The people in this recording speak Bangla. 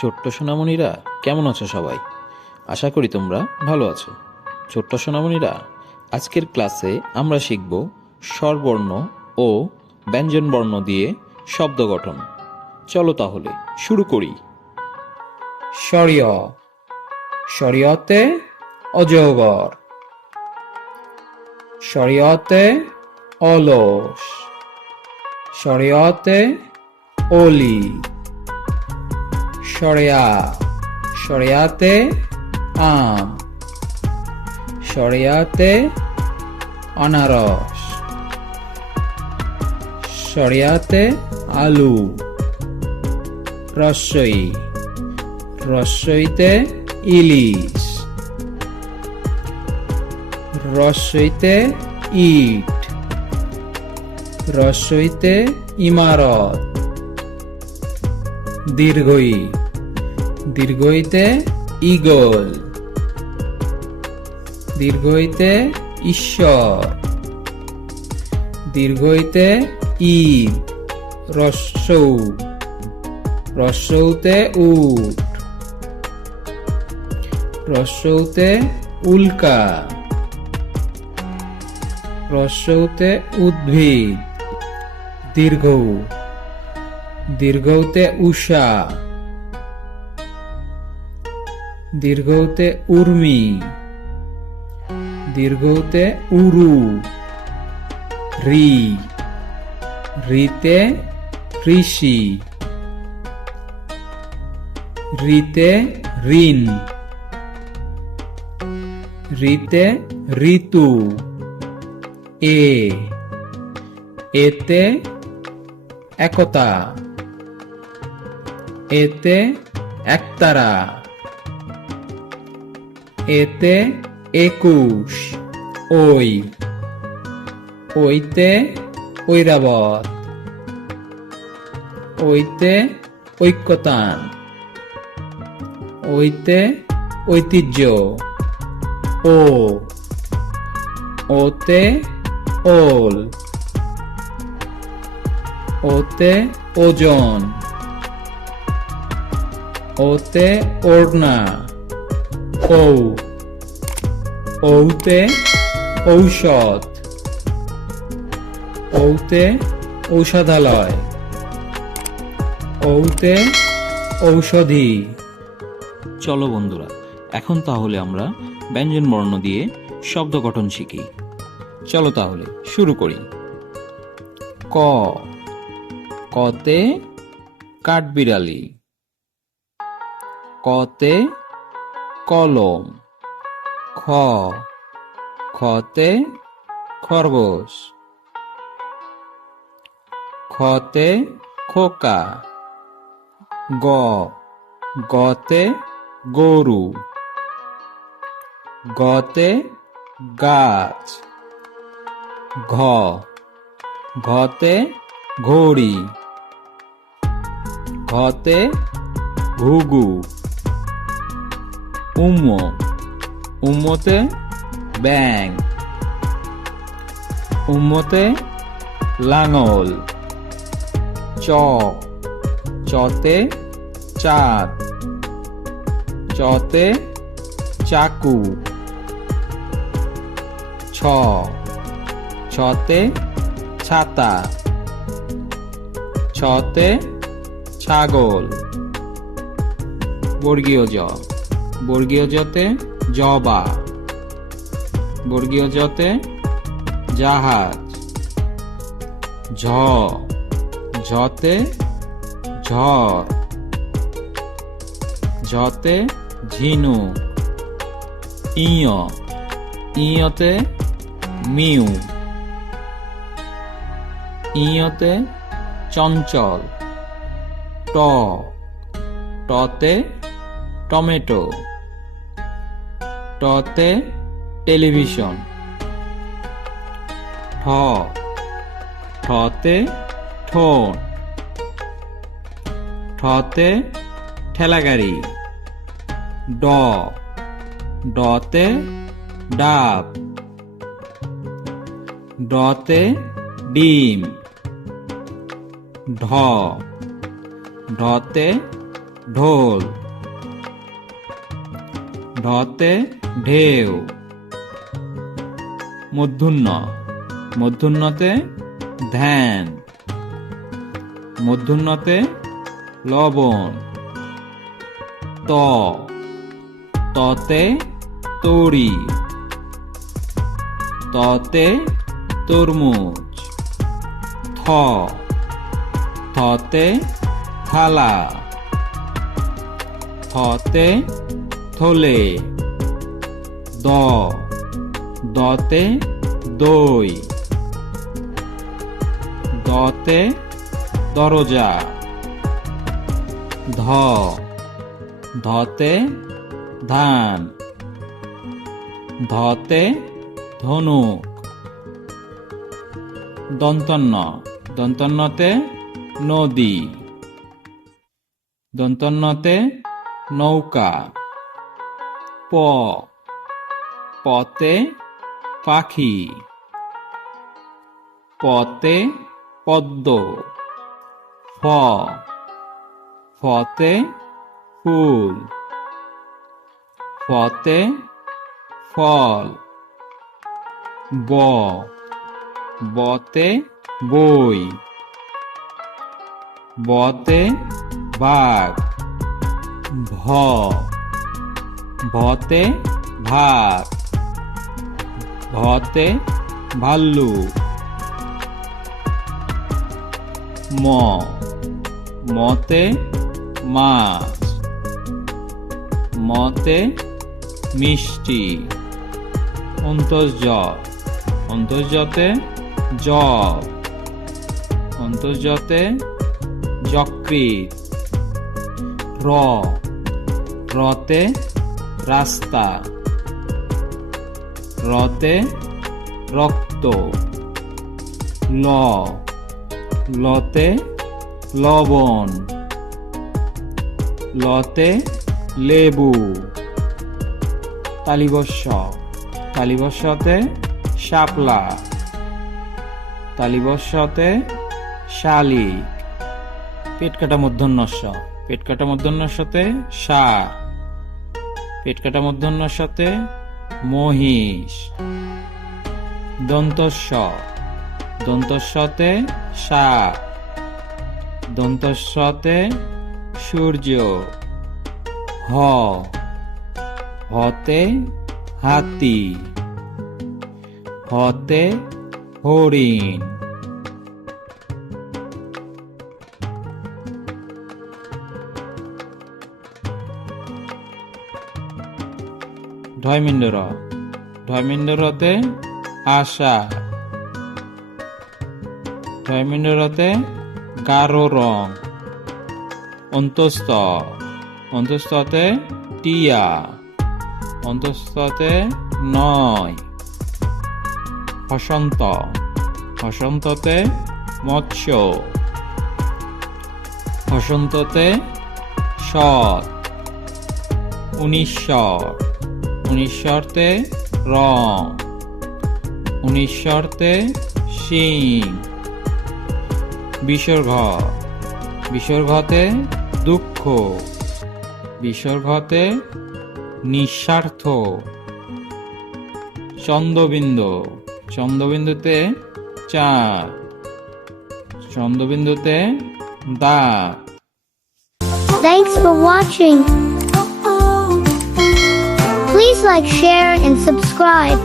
ছোট্ট সোনামণিরা, কেমন আছো সবাই? আশা করি তোমরা ভালো আছো। ছোট্ট সোনামণিরা, আজকের ক্লাসে আমরা শিখব স্বরবর্ণ ও ব্যঞ্জনবর্ণ দিয়ে শব্দ গঠন। চলো তাহলে শুরু করি। শরিয় শরিয়তে অজগর, শরিয়তে অলস, শরিয়তে অলি, শরিয়া শরিয়াতে আম, শরিয়াতে আনারস, শরিয়াতে আলু, রসই রসইতে ইলিশ, রসইতে ইট, রসইতে ইমারত, দীর্ঘই দীর্ঘইতে ঈগল, দীর্ঘইতে ঈশ্বর, দীর্ঘইতে ঈদ, রস্যৌ রস্যৌতে উট, রস্যৌতে উল্কা, রস্যৌতে উদ্ভিদ, দীর্ঘ দীর্ঘৌতে উষা, দীর্ঘৌতে উর্মি, দীর্ঘৌতে উরু, রি রিতে ঋষি, রিতে ঋণ, রিতে ঋতু, এতে একতা, এতে একতারা, এতে 21, ওইতে ঐরাবত, ওইতে ঐক্যতান, ওইতে ঐতিহ্য, ওতে ওল, ওতে ওজন, ওতে ওড়না, ওতে ঔষধ, ওতে ঔষধালয়, ওতে ঔষধি। চলো বন্ধুরা, এখন তাহলে আমরা ব্যঞ্জনবর্ণ দিয়ে শব্দ গঠন শিখি। চলো তাহলে শুরু করি। ক কতে কাঠবিড়ালি, কতে কলম, খতে খরগোশ, খতে খোকা, গতে গরু, গতে গাছ, ঘতে ঘড়ি, ঘতে ঘুঘু, উম্মতে ব্যাং, উম্মতে লাঙল, চতে চাঁদ, চতে চাকু, ছতে ছাতা, ছতে ছাগল, বর্গীয় জতে জবা, বর্গীয় জতে জাহাজ, ঝতে ঝড়, ঝতে ঝিনুক, ইয়তে মিউ, ইয়তে চঞ্চল, টতে টমেটো, টতে টেলিভিশন, ঠতে ঠোঁট, ঠতে ঠেলাগাড়ি, ডতে ডাব, ডতে ডিম, ঢতে ঢোল। ঢতে ঢেউ। মূর্ধন্য। মূর্ধন্যতে ধ্যান। মূর্ধন্যতে লবণ। ত। ততে তরি। ততে তরমুজ। থ। থতে থালা। থতে থলে। দ। দতে দই। দতে দরজা। ধ। ধতে ধান। ধতে ধনুক। দন্তন্য। দন্তন্যতে নদী। দন্তন্যতে নৌকা। প। পতে পাখি। পতে পদ্ম। ফ। ফতে ফুল। ফতে ফল। ব। বতে বই। বতে বাঘ। ভ। ভতে ভাত। ভতে ভাল্লুক। ম। মতে মাছ। মতে মিষ্টি। অন্তর্জ। অন্তর্জতে জব। অন্তর্জতে যকৃৎ। র। রতে রাস্তা। রতে রক্ত। ল। লতে লবণ। লতে লেবু। তালিবস্য। তালিবস্যতে শাপলা। তালিবস্যতে শালিক। পেট কাটা মূর্ধন্যস্য। পেট কাটা মূর্ধন্যস্যতে ষাঁড়। পেট কাটা মূর্ধন্যস্যতে মহিষ। দন্তস্য। দন্তস্যতে সাপ। দন্তস্যতে সূর্য। হ। হতে হাতি। হতে হরিণ। ঢয়মিন্ডর। ঢয়মিন্ডরতে আশা। ঢয়মিন্ডরতে গাঢ় রং। অন্তস্থ। অন্তস্থতে টিয়া। অন্তস্থতে নয়। হসন্ত। হসন্ততে মৎস্য। হসন্ততে সৎ। উনিশ্বর। উনিশ্বরতে রং। উনিশ্বরতে শিং। বিসর্গ। বিসর্গতে দুঃখ। বিসর্গতে নিঃস্বার্থ। চন্দ্রবিন্দু। চন্দ্রবিন্দুতে চাঁদ। চন্দ্রবিন্দুতে দাঁত। Thanks for watching. Please like, share, and subscribe.